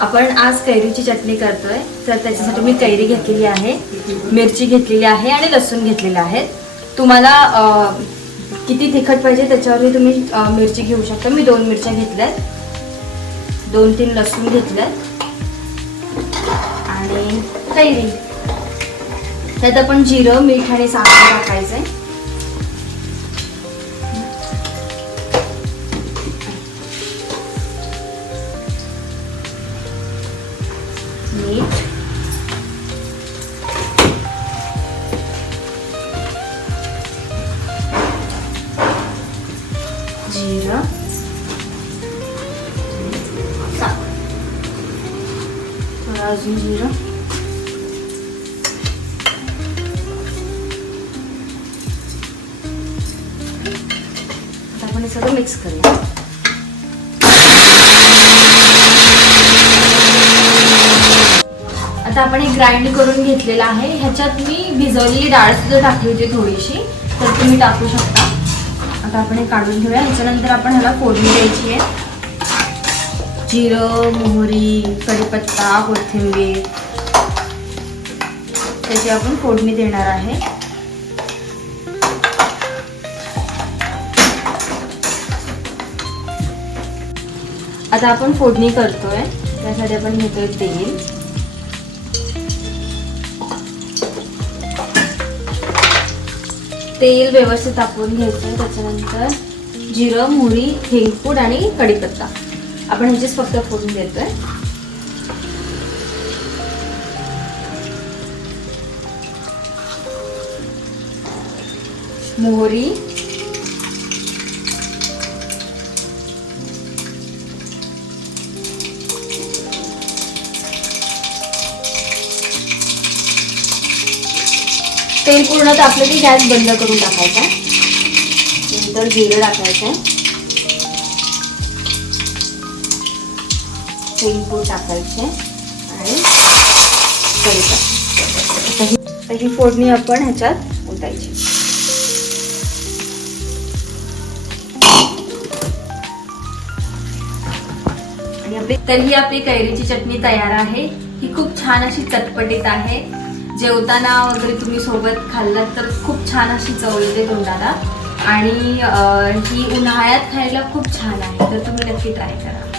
आपण आज कैरीची चटणी करतोय, तर त्याच्यासाठी मी कैरी घेतलेली आहे, मिरची घेतलेली आहे आणि लसूण घेतलेला आहे. तुम्हाला किती तिखट पाहिजे त्याच्यावरही तुम्ही मिरची घेऊ शकता. मी 2 मिरच्या घेतल्यात, 2-3 लसूण घेतल्यात आणि कैरी. त्यात आपण जिरं, मीठ आणि साखर टाकायचंय. मीठ, जिरं, साखर, थोडं अजून जिरं, आपण हे सगळं मिक्स करूया. आता आपण हे ग्राइंड करून घेतलेलं आहे. ह्याच्यात मी भिजवलेली डाळ सुद्धा टाकली होती थोडीशी, तर तुम्ही टाकू शकता. आता आपण हे काढून घेऊया. ह्याच्यानंतर आपण ह्याला फोडणी द्यायची आहे. जिरं, मोहरी, कढीपत्ता, कोथिंबीर त्याची आपण फोडणी देणार आहे. आता आपण फोडणी करतोय, त्यासाठी आपण घेतोय तेल. तेल व्यवस्थित तापवून घ्यायचं. त्याच्यानंतर जिरं, मोहरी, हिंगपूड आणि कढीपत्ता आपण ह्याचीच फक्त फोडणी देतोय. मोहरी, तेल पूर्ण तापलं की गॅस बंद करून टाकायचा. नंतर जिरं टाकायचं, हिंगपूड टाकायचे आणि कढीपत्ता. ही फोडणी आपण ह्याच्यात ओतायची. आणि आपली कैरीची चटणी तयार आहे. ही खूप छान अशी चटपटीत आहे. जेवताना वगैरे तुम्ही सोबत खाल्लात तर खूप छान अशी चव येते तोंडाला. आणि ही उन्हाळ्यात खायला खूप छान आहे, तर तुम्ही नक्की ट्राय करा.